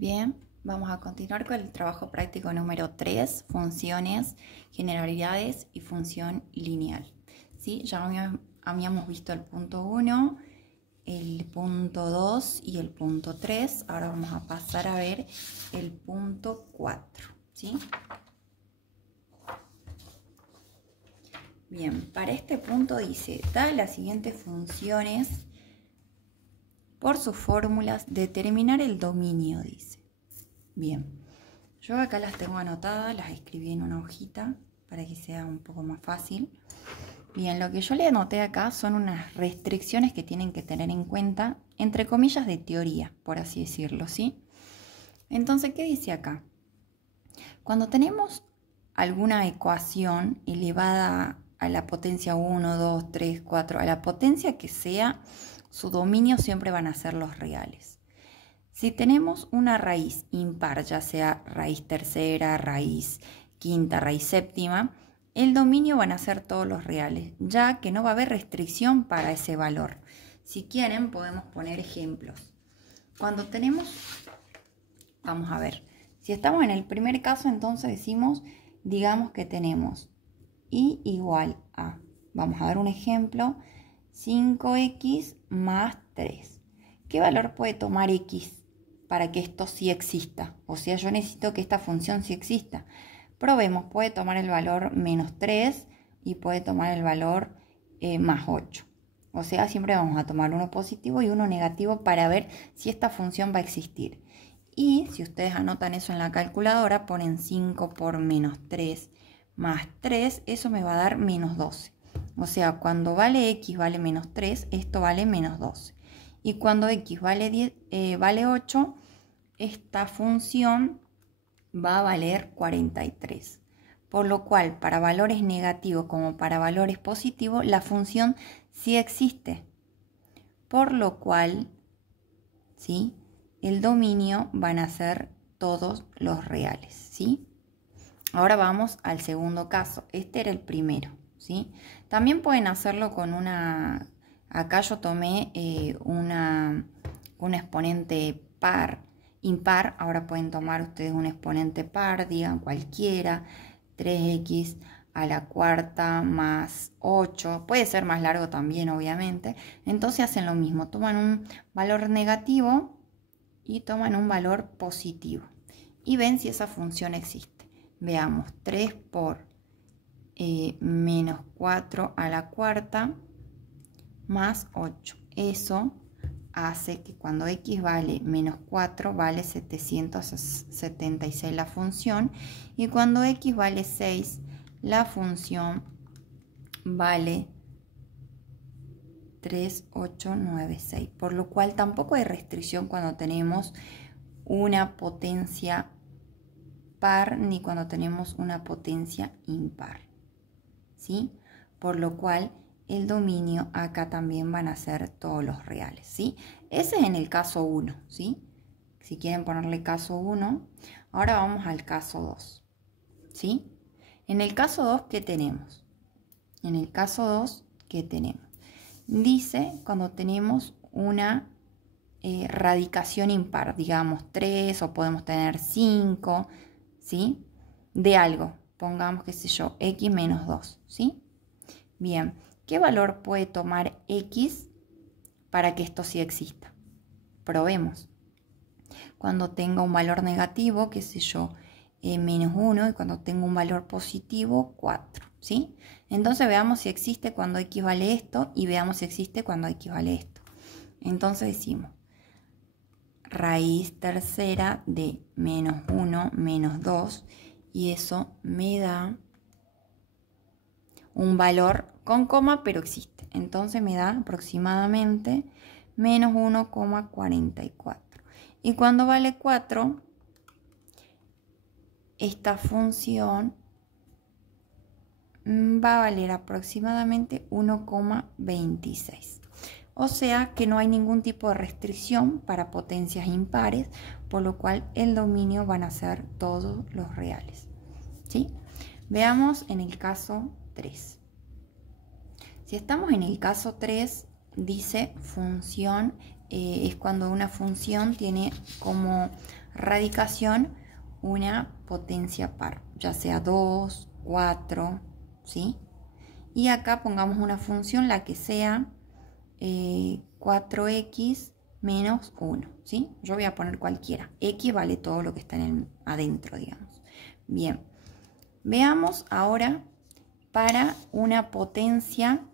Bien, vamos a continuar con el trabajo práctico número 3, funciones, generalidades y función lineal. ¿Sí? Ya habíamos visto el punto 1, el punto 2 y el punto 3. Ahora vamos a pasar a ver el punto 4. ¿Sí? Bien, para este punto dice, da las siguientes funciones por sus fórmulas, determinar el dominio, dice. Bien, yo acá las tengo anotadas, las escribí en una hojita para que sea un poco más fácil. Bien, lo que yo le anoté acá son unas restricciones que tienen que tener en cuenta, entre comillas de teoría, por así decirlo, ¿sí? Entonces, ¿qué dice acá? Cuando tenemos alguna ecuación elevada a la potencia 1, 2, 3, 4, a la potencia que sea, su dominio siempre van a ser los reales. Si tenemos una raíz impar, ya sea raíz tercera, raíz quinta, raíz séptima, el dominio van a ser todos los reales, ya que no va a haber restricción para ese valor. Si quieren, podemos poner ejemplos. Cuando tenemos, vamos a ver, si estamos en el primer caso, entonces decimos, digamos que tenemos y igual a, vamos a dar un ejemplo, 5x más 3. ¿Qué valor puede tomar x para que esto sí exista? O sea, yo necesito que esta función sí exista. Probemos, puede tomar el valor menos 3 y puede tomar el valor más 8. O sea, siempre vamos a tomar uno positivo y uno negativo para ver si esta función va a existir. Y si ustedes anotan eso en la calculadora, ponen 5 por menos 3 más 3, eso me va a dar menos 12. O sea, cuando vale x vale menos 3, esto vale menos 12. Y cuando x vale 8, esta función va a valer 43. Por lo cual, para valores negativos como para valores positivos, la función sí existe. Por lo cual, ¿sí?, el dominio van a ser todos los reales, ¿sí? Ahora vamos al segundo caso. Este era el primero, ¿sí? También pueden hacerlo con una... Acá yo tomé una exponente impar. Ahora pueden tomar ustedes un exponente par, digan cualquiera. 3x a la cuarta más 8. Puede ser más largo también, obviamente. Entonces hacen lo mismo. Toman un valor negativo y toman un valor positivo. Y ven si esa función existe. Veamos, 3 por menos 4 a la cuarta más 8. Eso hace que cuando x vale menos 4 vale 776 la función. Y cuando x vale 6, la función vale 3896. Por lo cual tampoco hay restricción cuando tenemos una potencia par ni cuando tenemos una potencia impar, ¿sí? Por lo cual el dominio acá también van a ser todos los reales, ¿sí? Ese es en el caso 1, ¿sí? Si quieren ponerle caso 1, ahora vamos al caso 2, ¿sí? En el caso 2, ¿qué tenemos? En el caso 2, ¿qué tenemos? Dice cuando tenemos una radicación impar, digamos 3 o podemos tener 5, ¿sí? De algo, pongamos, qué sé yo, x menos 2, ¿sí? Bien, ¿qué valor puede tomar x para que esto sí exista? Probemos. Cuando tenga un valor negativo, qué sé yo, menos 1, y cuando tenga un valor positivo, 4, ¿sí? Entonces veamos si existe cuando x vale esto y veamos si existe cuando x vale esto. Entonces decimos, raíz tercera de menos 1 menos 2, y eso me da un valor con coma, pero existe. Entonces me da aproximadamente menos 1,44. Y cuando vale 4, esta función va a valer aproximadamente 1,26. O sea que no hay ningún tipo de restricción para potencias impares, por lo cual el dominio van a ser todos los reales, ¿sí? Veamos en el caso 3. Si estamos en el caso 3, dice función es cuando una función tiene como radicación una potencia par, ya sea 2, 4, ¿sí? Y acá pongamos una función, la que sea, 4x menos 1, ¿sí? Yo voy a poner cualquiera. X vale todo lo que está adentro, digamos. Bien, veamos ahora para una potencia,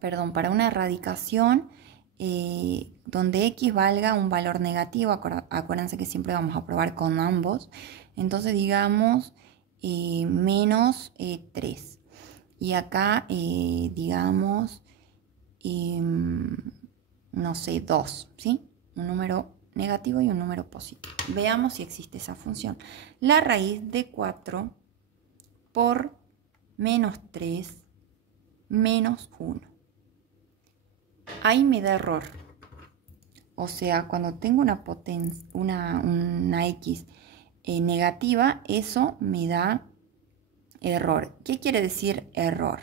perdón, para una radicación donde x valga un valor negativo. Acuérdense que siempre vamos a probar con ambos. Entonces digamos menos 3. Y acá digamos, no sé, 2, ¿sí? Un número negativo y un número positivo. Veamos si existe esa función. La raíz de 4 por menos 3 menos 1. Ahí me da error. O sea, cuando tengo una potencia, una x negativa, eso me da error. ¿Qué quiere decir error?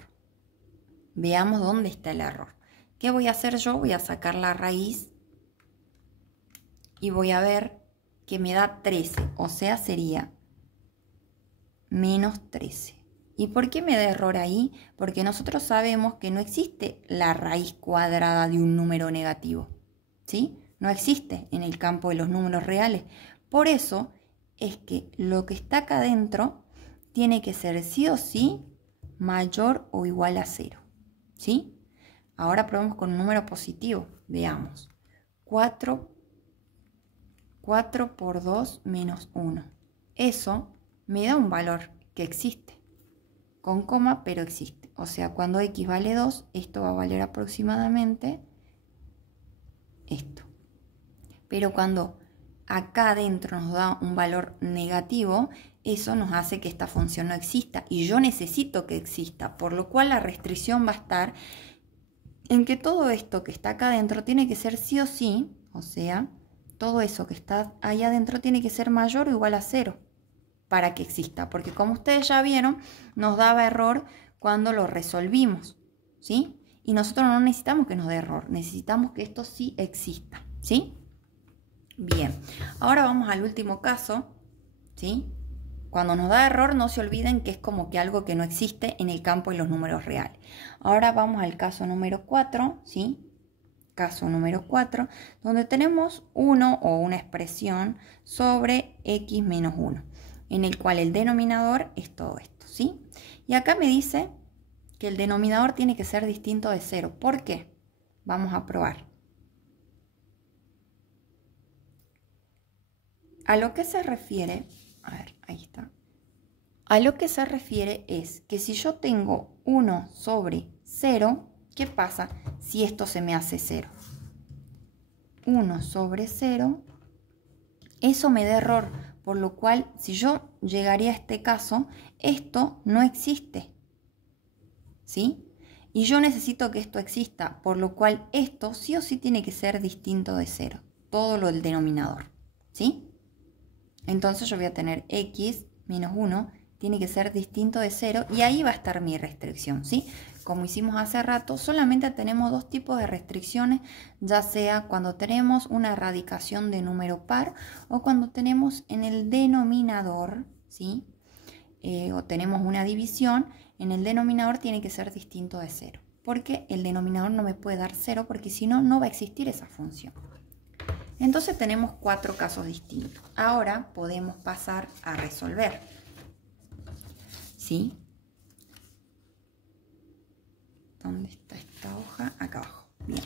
Veamos dónde está el error. ¿Qué voy a hacer yo? Voy a sacar la raíz y voy a ver que me da 13. O sea, sería menos 13. ¿Y por qué me da error ahí? Porque nosotros sabemos que no existe la raíz cuadrada de un número negativo, ¿sí? No existe en el campo de los números reales. Por eso es que lo que está acá adentro tiene que ser sí o sí mayor o igual a 0, ¿sí? Ahora probemos con un número positivo. Veamos. 4 por 2 menos 1. Eso me da un valor que existe. Con coma, pero existe. O sea, cuando x vale 2, esto va a valer aproximadamente esto. Pero cuando acá adentro nos da un valor negativo, eso nos hace que esta función no exista. Y yo necesito que exista, por lo cual la restricción va a estar en que todo esto que está acá adentro tiene que ser sí o sí, o sea, todo eso que está ahí adentro tiene que ser mayor o igual a 0. Para que exista, porque como ustedes ya vieron, nos daba error cuando lo resolvimos, ¿sí? Y nosotros no necesitamos que nos dé error, necesitamos que esto sí exista, ¿sí? Bien, ahora vamos al último caso, ¿sí? Cuando nos da error, no se olviden que es como que algo que no existe en el campo de los números reales. Ahora vamos al caso número 4, ¿sí? Caso número 4, donde tenemos 1 o una expresión sobre x menos 1. En el cual el denominador es todo esto, ¿sí? Y acá me dice que el denominador tiene que ser distinto de 0. ¿Por qué? Vamos a probar. A lo que se refiere, a ver, ahí está. A lo que se refiere es que si yo tengo 1 sobre 0, ¿qué pasa si esto se me hace 0? 1 sobre 0, eso me da error. Por lo cual, si yo llegaría a este caso, esto no existe, ¿sí? Y yo necesito que esto exista, por lo cual esto sí o sí tiene que ser distinto de 0, todo lo del denominador, ¿sí? Entonces yo voy a tener x menos 1, tiene que ser distinto de 0, y ahí va a estar mi restricción, ¿sí? Como hicimos hace rato, solamente tenemos dos tipos de restricciones, ya sea cuando tenemos una radicación de número par o cuando tenemos en el denominador, ¿sí? O tenemos una división, en el denominador tiene que ser distinto de 0, porque el denominador no me puede dar 0, porque si no, no va a existir esa función. Entonces tenemos 4 casos distintos. Ahora podemos pasar a resolver, ¿sí? ¿Dónde está esta hoja? Acá abajo. Bien.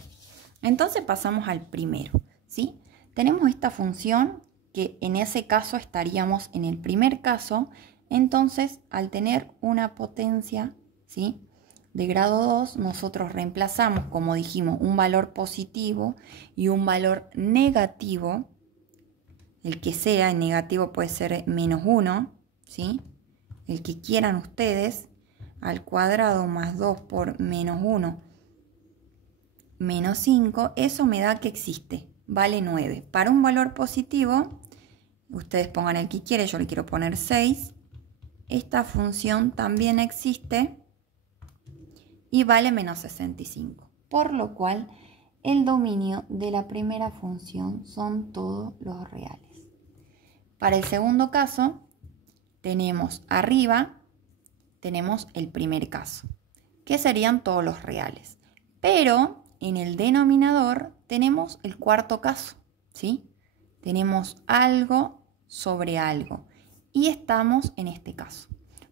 Entonces pasamos al primero, ¿sí? Tenemos esta función que en ese caso estaríamos en el primer caso. Entonces, al tener una potencia, ¿sí?, de grado 2, nosotros reemplazamos, como dijimos, un valor positivo y un valor negativo. El que sea, el negativo puede ser menos 1, ¿sí? El que quieran ustedes. Al cuadrado más 2 por menos 1 menos 5, eso me da que existe, vale 9. Para un valor positivo, ustedes pongan el que quieren, yo le quiero poner 6. Esta función también existe y vale menos 65. Por lo cual, el dominio de la primera función son todos los reales. Para el segundo caso, tenemos arriba, tenemos el primer caso, que serían todos los reales. Pero en el denominador tenemos el cuarto caso, ¿sí? Tenemos algo sobre algo y estamos en este caso.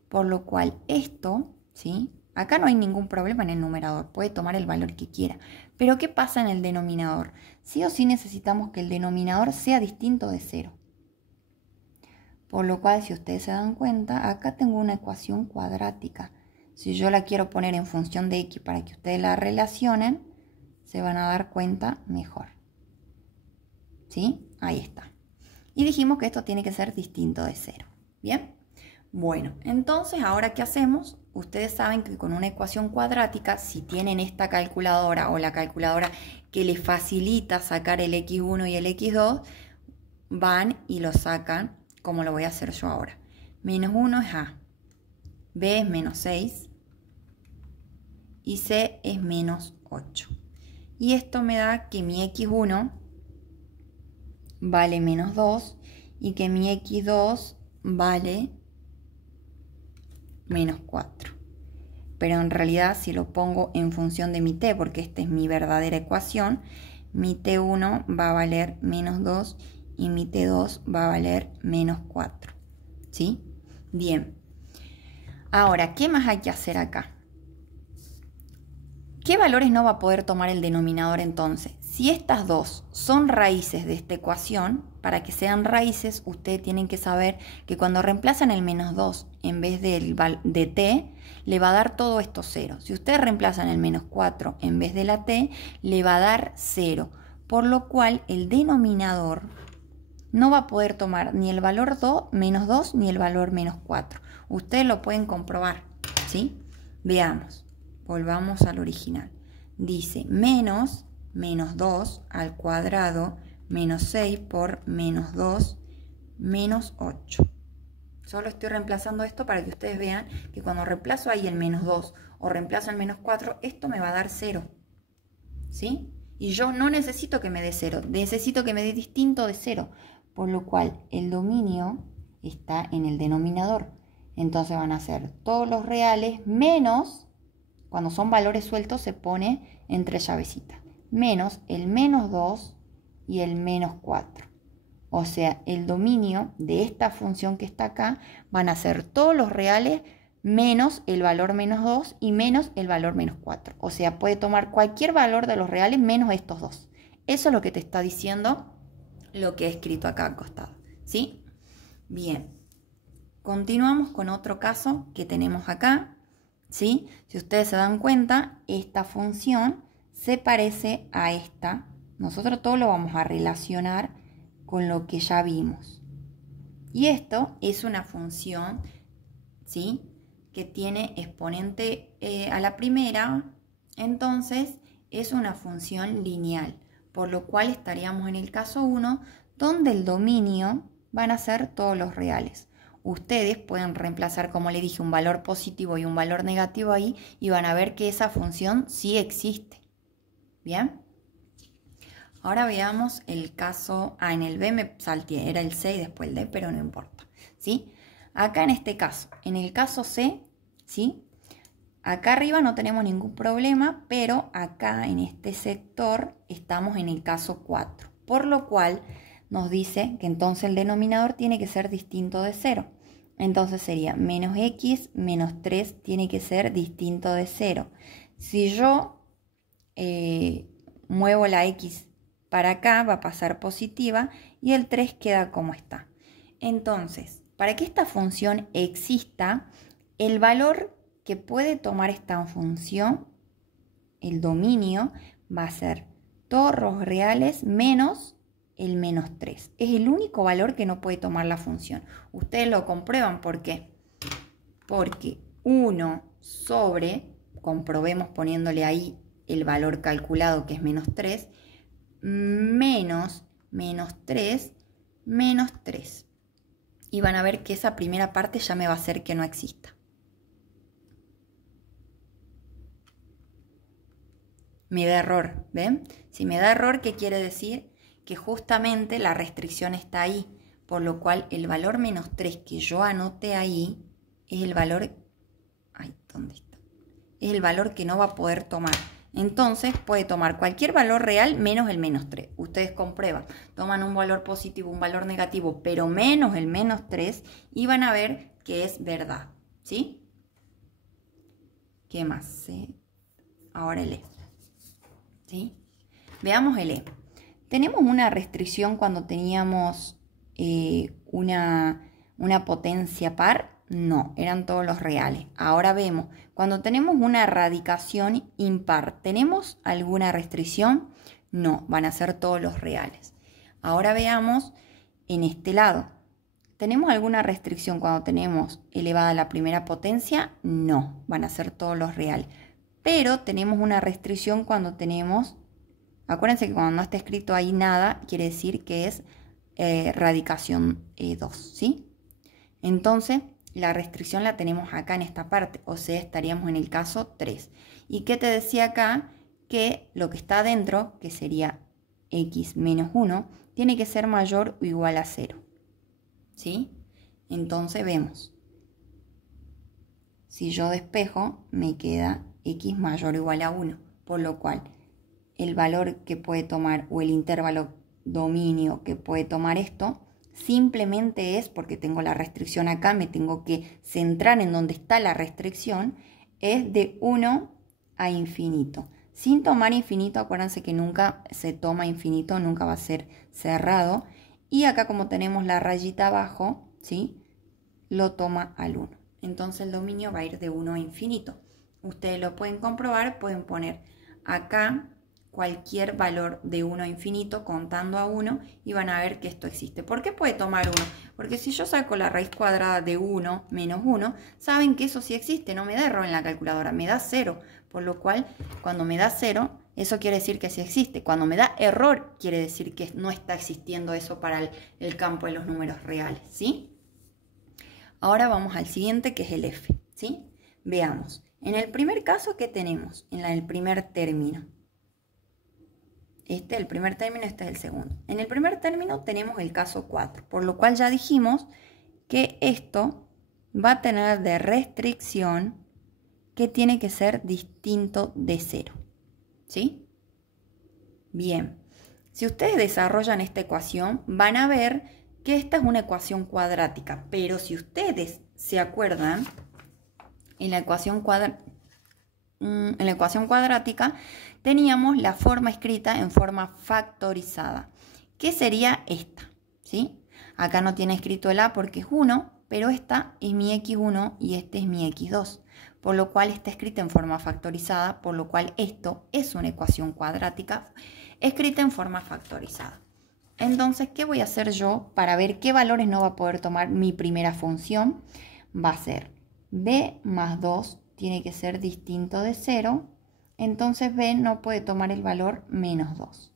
Por lo cual esto, ¿sí? Acá no hay ningún problema en el numerador, puede tomar el valor que quiera. Pero ¿qué pasa en el denominador? Sí o sí necesitamos que el denominador sea distinto de 0. Por lo cual, si ustedes se dan cuenta, acá tengo una ecuación cuadrática. Si yo la quiero poner en función de x para que ustedes la relacionen, se van a dar cuenta mejor. ¿Sí? Ahí está. Y dijimos que esto tiene que ser distinto de 0. ¿Bien? Bueno, entonces, ¿ahora qué hacemos? Ustedes saben que con una ecuación cuadrática, si tienen esta calculadora o la calculadora que les facilita sacar el x1 y el x2, van y lo sacan como lo voy a hacer yo ahora. Menos 1 es a, b es menos 6 y c es menos 8. Y esto me da que mi x1 vale menos 2 y que mi x2 vale menos 4. Pero en realidad si lo pongo en función de mi t, porque esta es mi verdadera ecuación, mi t1 va a valer menos 2 y mi t2 va a valer menos 4. ¿Sí? Bien. Ahora, ¿qué más hay que hacer acá? ¿Qué valores no va a poder tomar el denominador entonces? Si estas dos son raíces de esta ecuación, para que sean raíces, ustedes tienen que saber que cuando reemplazan el menos 2 en vez de t, le va a dar todo esto 0. Si ustedes reemplazan el menos 4 en vez de la t, le va a dar 0. Por lo cual el denominador no va a poder tomar ni el valor menos 2 ni el valor menos 4. Ustedes lo pueden comprobar, ¿sí? Veamos, volvamos al original. Dice menos 2 al cuadrado menos 6 por menos 2 menos 8. Solo estoy reemplazando esto para que ustedes vean que cuando reemplazo ahí el menos 2 o reemplazo el menos 4, esto me va a dar 0, ¿sí? Y yo no necesito que me dé 0, necesito que me dé distinto de 0. Por lo cual el dominio está en el denominador. Entonces van a ser todos los reales menos, cuando son valores sueltos se pone entre llavecitas, menos el menos 2 y el menos 4. O sea, el dominio de esta función que está acá van a ser todos los reales menos el valor menos 2 y menos el valor menos 4. O sea, puede tomar cualquier valor de los reales menos estos dos. Eso es lo que te está diciendo lo que he escrito acá al costado, ¿sí? Bien, continuamos con otro caso que tenemos acá, ¿sí? Si ustedes se dan cuenta, esta función se parece a esta. Nosotros todo lo vamos a relacionar con lo que ya vimos. Y esto es una función, ¿sí? Que tiene exponente a la primera, entonces es una función lineal. Por lo cual estaríamos en el caso 1, donde el dominio van a ser todos los reales. Ustedes pueden reemplazar, como le dije, un valor positivo y un valor negativo ahí y van a ver que esa función sí existe. ¿Bien? Ahora veamos el caso, en el B me salté, era el C y después el D, pero no importa, ¿sí? Acá en este caso, en el caso C, ¿sí? Acá arriba no tenemos ningún problema, pero acá en este sector estamos en el caso 4. Por lo cual nos dice que entonces el denominador tiene que ser distinto de 0. Entonces sería menos x menos 3 tiene que ser distinto de 0. Si yo muevo la x para acá, va a pasar positiva y el 3 queda como está. Entonces, para que esta función exista, el valor que puede tomar esta función, el dominio, va a ser todos los reales menos el menos 3. Es el único valor que no puede tomar la función. Ustedes lo comprueban, ¿por qué? Porque 1 sobre, comprobemos poniéndole ahí el valor calculado que es menos 3, menos 3, menos 3. Y van a ver que esa primera parte ya me va a hacer que no exista. me da error, ¿ven? Si me da error, ¿qué quiere decir? Que justamente la restricción está ahí, por lo cual el valor menos 3 que yo anoté ahí es el valor, ay, ¿dónde está? Es el valor que no va a poder tomar. Entonces puede tomar cualquier valor real menos el menos 3. Ustedes comprueban, toman un valor positivo, un valor negativo, pero menos el menos 3 y van a ver que es verdad, ¿sí? ¿Qué más? ¿Sí? Ahora el E, ¿sí? Veamos el E. Tenemos una restricción cuando teníamos una potencia par. No, eran todos los reales. Ahora vemos, cuando tenemos una radicación impar, ¿tenemos alguna restricción? No, van a ser todos los reales. Ahora veamos en este lado. ¿Tenemos alguna restricción cuando tenemos elevada la primera potencia? No, van a ser todos los reales. Pero tenemos una restricción cuando tenemos, acuérdense que cuando no está escrito ahí nada, quiere decir que es radicación 2, ¿sí? Entonces, la restricción la tenemos acá en esta parte, o sea, estaríamos en el caso 3. ¿Y qué te decía acá? Que lo que está adentro, que sería x menos 1, tiene que ser mayor o igual a 0. ¿Sí? Entonces vemos. Si yo despejo, me queda x mayor o igual a 1, por lo cual el valor que puede tomar o el intervalo dominio que puede tomar esto simplemente es, porque tengo la restricción acá, me tengo que centrar en donde está la restricción, es de 1 a infinito. Sin tomar infinito, acuérdense que nunca se toma infinito, nunca va a ser cerrado. Y acá como tenemos la rayita abajo, ¿sí? Lo toma al 1. Entonces el dominio va a ir de 1 a infinito. Ustedes lo pueden comprobar, pueden poner acá cualquier valor de 1 a infinito contando a 1 y van a ver que esto existe. ¿Por qué puede tomar 1? Porque si yo saco la raíz cuadrada de 1 menos 1, saben que eso sí existe, no me da error en la calculadora, me da 0. Por lo cual, cuando me da 0, eso quiere decir que sí existe. Cuando me da error, quiere decir que no está existiendo eso para el campo de los números reales, ¿sí? Ahora vamos al siguiente, que es el F, ¿sí? Veamos. En el primer caso, ¿qué tenemos? En el primer término. Este es el primer término, este es el segundo. En el primer término tenemos el caso 4, por lo cual ya dijimos que esto va a tener de restricción que tiene que ser distinto de 0, ¿sí? Bien, si ustedes desarrollan esta ecuación, van a ver que esta es una ecuación cuadrática, pero si ustedes se acuerdan, en la ecuación cuadrática teníamos la forma escrita en forma factorizada, que sería esta, ¿sí? Acá no tiene escrito el A porque es 1, pero esta es mi x1 y este es mi x2, por lo cual está escrita en forma factorizada, por lo cual esto es una ecuación cuadrática escrita en forma factorizada. Entonces, ¿qué voy a hacer yo para ver qué valores no va a poder tomar mi primera función? Va a ser b más 2 tiene que ser distinto de 0, entonces b no puede tomar el valor menos 2.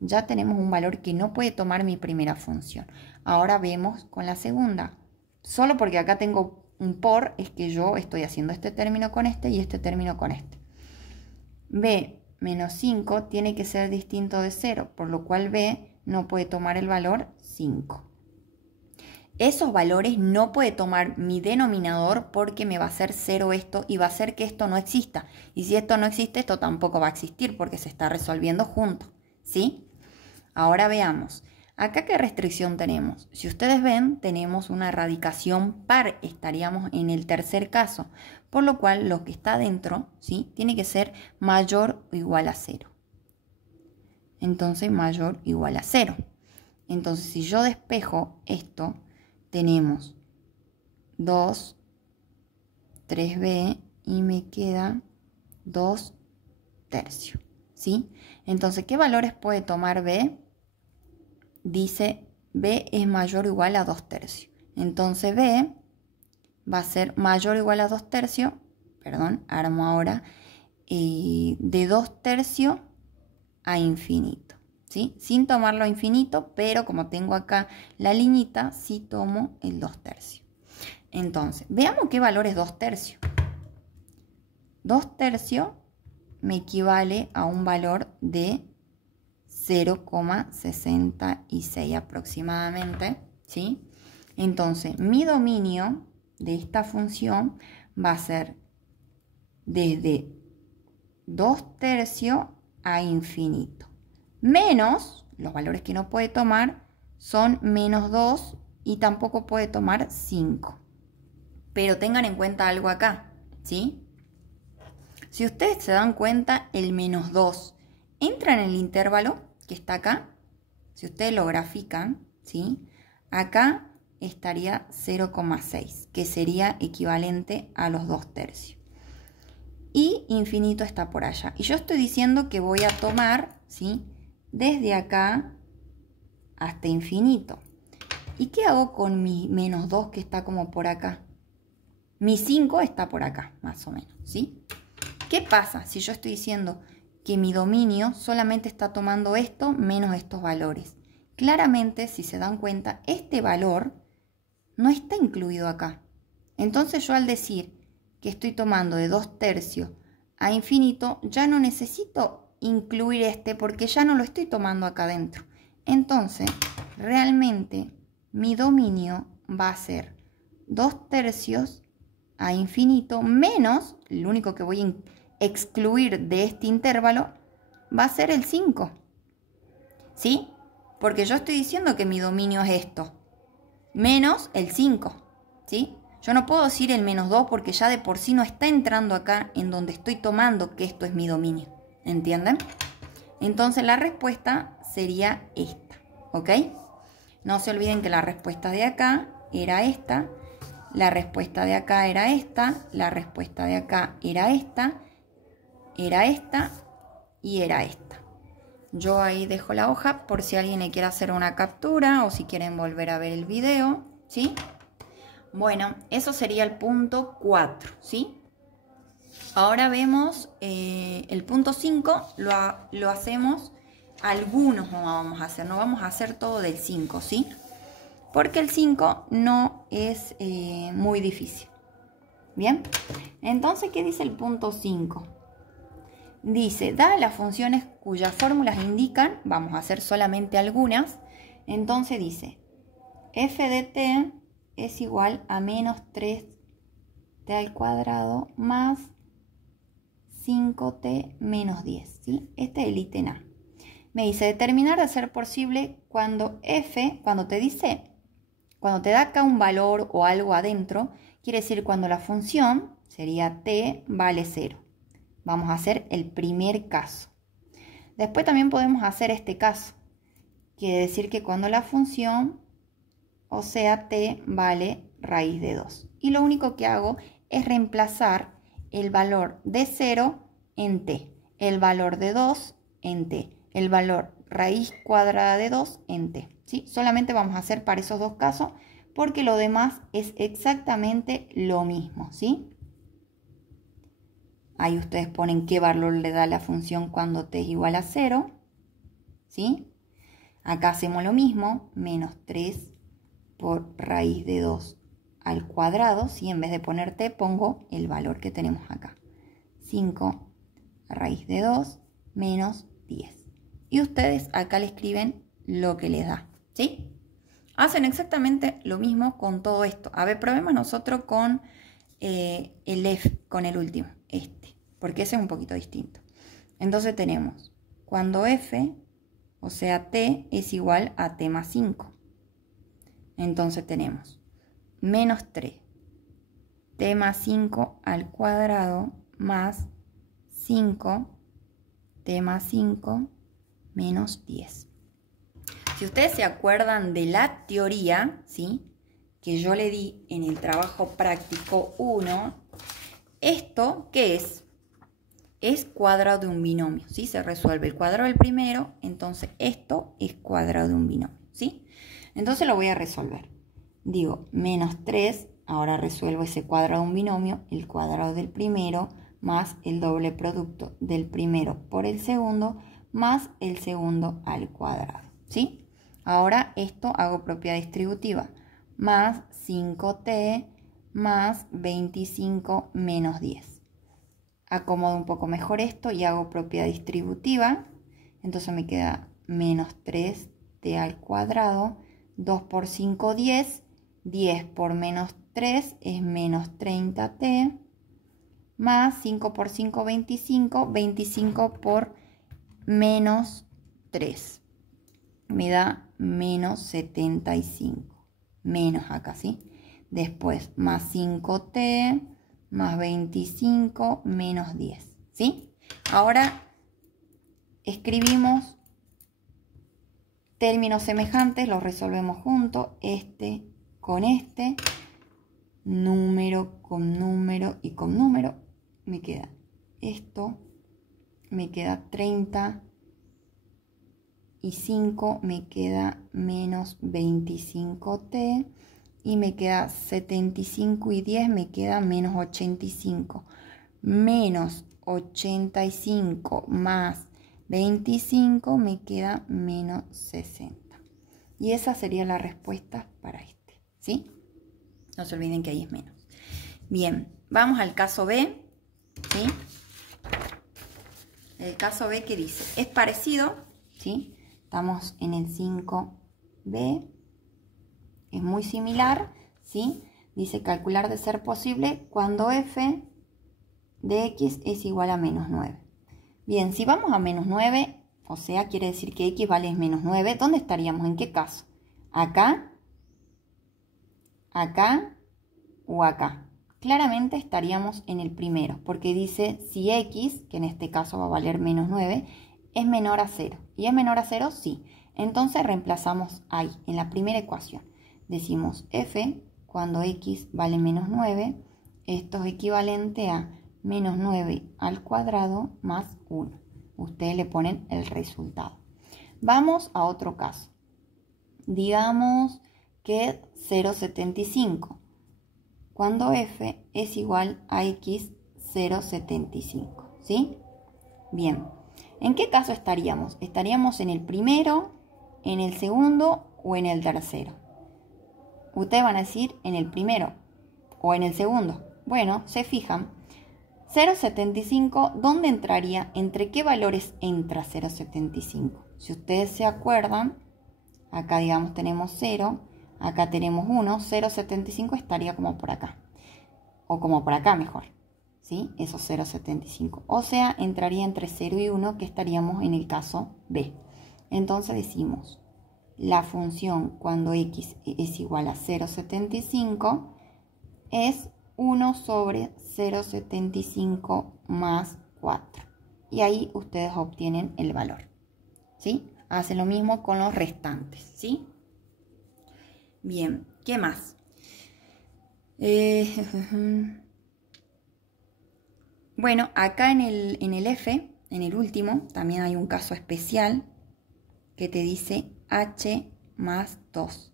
Ya tenemos un valor que no puede tomar mi primera función. Ahora vemos con la segunda. Solo porque acá tengo un por, es que yo estoy haciendo este término con este y este término con este. b menos 5 tiene que ser distinto de 0, por lo cual b no puede tomar el valor 5. Esos valores no puede tomar mi denominador porque me va a hacer 0 esto y va a hacer que esto no exista. Y si esto no existe, esto tampoco va a existir porque se está resolviendo junto, ¿sí? Ahora veamos. Acá, ¿qué restricción tenemos? Si ustedes ven, tenemos una radicación par. Estaríamos en el tercer caso. Por lo cual, lo que está dentro, ¿sí? Tiene que ser mayor o igual a 0. Entonces, mayor o igual a 0. Entonces, si yo despejo esto, tenemos 2, 3b y me queda 2 tercios, ¿sí? Entonces, ¿qué valores puede tomar b? Dice b es mayor o igual a 2 tercios. Entonces, b va a ser mayor o igual a 2 tercios, perdón, armo ahora, de 2 tercios a infinito. ¿Sí? Sin tomarlo a infinito, pero como tengo acá la liñita, sí tomo el 2 tercios. Entonces, veamos qué valor es 2 tercios. 2 tercios me equivale a un valor de 0,66 aproximadamente, ¿sí? Entonces, mi dominio de esta función va a ser desde 2/3 a infinito. Menos, los valores que no puede tomar son -2 y tampoco puede tomar 5. Pero tengan en cuenta algo acá, ¿sí? Si ustedes se dan cuenta, el -2 entra en el intervalo que está acá. Si ustedes lo grafican, ¿sí? Acá estaría 0,6, que sería equivalente a los 2/3. Y infinito está por allá. Y yo estoy diciendo que voy a tomar, ¿sí?, desde acá hasta infinito. ¿Y qué hago con mi -2 que está como por acá? Mi 5 está por acá, más o menos, ¿sí? ¿Qué pasa si yo estoy diciendo que mi dominio solamente está tomando esto menos estos valores? Claramente, si se dan cuenta, este valor no está incluido acá. Entonces yo al decir que estoy tomando de 2/3 a infinito, ya no necesito incluir este porque ya no lo estoy tomando acá adentro. Entonces, realmente mi dominio va a ser 2/3 a infinito menos, lo único que voy a excluir de este intervalo va a ser el 5. ¿Sí? Porque yo estoy diciendo que mi dominio es esto, menos el 5. ¿Sí? Yo no puedo decir el -2 porque ya de por sí no está entrando acá en donde estoy tomando que esto es mi dominio. ¿Entienden? Entonces la respuesta sería esta. ¿Ok? No se olviden que la respuesta de acá era esta. La respuesta de acá era esta. La respuesta de acá era esta. Era esta. Y era esta. Yo ahí dejo la hoja por si alguien le quiere hacer una captura o si quieren volver a ver el video. ¿Sí? Bueno, eso sería el punto 4, ¿sí? Ahora vemos el punto 5, lo hacemos, algunos no vamos a hacer, no vamos a hacer todo del 5, ¿sí? Porque el 5 no es muy difícil. ¿Bien? Entonces, ¿qué dice el punto 5? Dice, dadas las funciones cuyas fórmulas indican, vamos a hacer solamente algunas, entonces dice, f de t es igual a -3t al cuadrado más 5t menos 10, ¿sí? Este es el ítem A. Me dice determinar de ser posible cuando f, cuando te da acá un valor o algo adentro, quiere decir cuando la función, sería t, vale 0. Vamos a hacer el primer caso. Después también podemos hacer este caso. Quiere decir que cuando la función, o sea, t vale raíz de 2. Y lo único que hago es reemplazar el valor de 0 en t, el valor de 2 en t, el valor raíz cuadrada de 2 en t. ¿Sí? Solamente vamos a hacer para esos dos casos porque lo demás es exactamente lo mismo. ¿Sí? Ahí ustedes ponen qué valor le da la función cuando t es igual a 0. ¿Sí? Acá hacemos lo mismo, menos 3 por raíz de 2 al cuadrado, ¿sí? En vez de poner t, pongo el valor que tenemos acá. 5 raíz de 2 menos 10. Y ustedes acá le escriben lo que les da, ¿sí? Hacen exactamente lo mismo con todo esto. A ver, probemos nosotros con el F, con el último, porque ese es un poquito distinto. Entonces tenemos, cuando F, o sea, t es igual a t más 5. Entonces tenemos menos 3, t más 5 al cuadrado más 5, t más 5 menos 10. Si ustedes se acuerdan de la teoría, ¿sí?, que yo le di en el trabajo práctico 1, ¿esto qué es? Es cuadrado de un binomio, ¿sí? Se resuelve el cuadrado del primero, entonces esto es cuadrado de un binomio, ¿sí? Entonces lo voy a resolver. Digo, menos 3, ahora resuelvo ese cuadrado de un binomio, el cuadrado del primero, más el doble producto del primero por el segundo, más el segundo al cuadrado, ¿sí? Ahora esto hago propiedad distributiva, más 5t más 25 menos 10. acomodo un poco mejor esto y hago propiedad distributiva. Entonces me queda menos 3t al cuadrado. 2 por 5, 10. 10 por menos 3 es menos 30t. Más 5 por 5, 25. 25 por menos 3. Me da menos 75. Menos acá, ¿sí? Después más 5t más 25 menos 10, ¿sí? Ahora escribimos términos semejantes, los resolvemos juntos, este con este, número con número y con número. Me queda esto, me queda 30 y 5, me queda menos 25t. Y me queda 75 y 10, me queda menos 85. Menos 85 más 25 me queda menos 60. Y esa sería la respuesta para este, ¿sí? No se olviden que ahí es menos. Bien, vamos al caso B, ¿sí? El caso B, ¿qué dice? Es parecido, ¿sí? Estamos en el 5B. Es muy similar, ¿sí? Dice calcular de ser posible cuando f de x es igual a menos 9. Bien, si vamos a menos 9, o sea, quiere decir que x vale menos 9, ¿dónde estaríamos? ¿En qué caso? ¿Acá? ¿Acá? ¿O acá? Claramente estaríamos en el primero, porque dice si x, que en este caso va a valer menos 9, es menor a 0. ¿Y es menor a 0? Sí. Entonces reemplazamos ahí, en la primera ecuación. Decimos f cuando x vale menos 9, esto es equivalente a menos 9 al cuadrado más 1. Ustedes le ponen el resultado. Vamos a otro caso. Digamos que 0,75. Cuando f es igual a x 0,75. ¿Sí? Bien. ¿En qué caso estaríamos? ¿Estaríamos en el primero, en el segundo o en el tercero? Ustedes van a decir en el primero o en el segundo. Bueno, se fijan. 0,75, ¿dónde entraría? ¿Entre qué valores entra 0,75? Si ustedes se acuerdan, acá digamos tenemos 0, acá tenemos 1, 0,75 estaría como por acá. O como por acá mejor, ¿sí? Eso 0,75. O sea, entraría entre 0 y 1, que estaríamos en el caso B. Entonces decimos, la función cuando x es igual a 0,75 es 1 sobre 0,75 más 4. Y ahí ustedes obtienen el valor, ¿sí? Hacen lo mismo con los restantes, ¿sí? Bien, ¿qué más? Bueno, acá en el F, en el último, también hay un caso especial que te dice h más 2.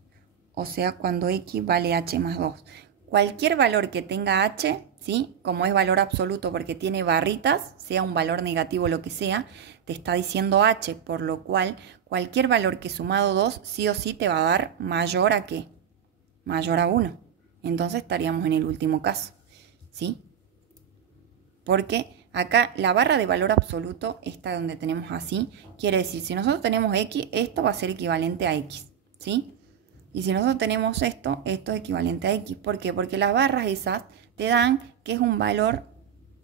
O sea, cuando x vale h más 2. Cualquier valor que tenga h, ¿sí? Como es valor absoluto porque tiene barritas, sea un valor negativo o lo que sea, te está diciendo h, por lo cual cualquier valor que sumado 2 sí o sí te va a dar mayor a ¿qué? Mayor a 1. Entonces estaríamos en el último caso, ¿sí? Porque acá la barra de valor absoluto, esta donde tenemos así, quiere decir, si nosotros tenemos x, esto va a ser equivalente a x, ¿sí? Y si nosotros tenemos esto, esto es equivalente a x. ¿Por qué? Porque las barras esas te dan que es un valor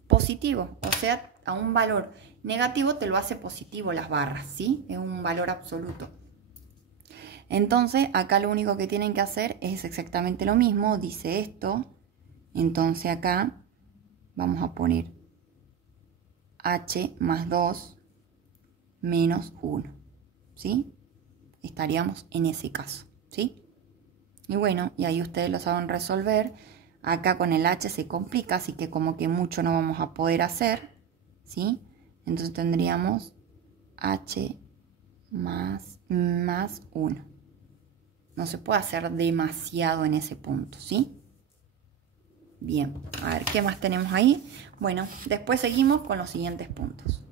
positivo. O sea, a un valor negativo te lo hace positivo las barras, ¿sí? Es un valor absoluto. Entonces, acá lo único que tienen que hacer es exactamente lo mismo. Dice esto. Entonces acá vamos a poner h más 2 menos 1, ¿sí? Estaríamos en ese caso, ¿sí? Y bueno, y ahí ustedes lo saben resolver. Acá con el h se complica, así que como que mucho no vamos a poder hacer, ¿sí? Entonces tendríamos h más 1. No se puede hacer demasiado en ese punto, ¿sí? Bien, a ver, ¿qué más tenemos ahí? Bueno, después seguimos con los siguientes puntos.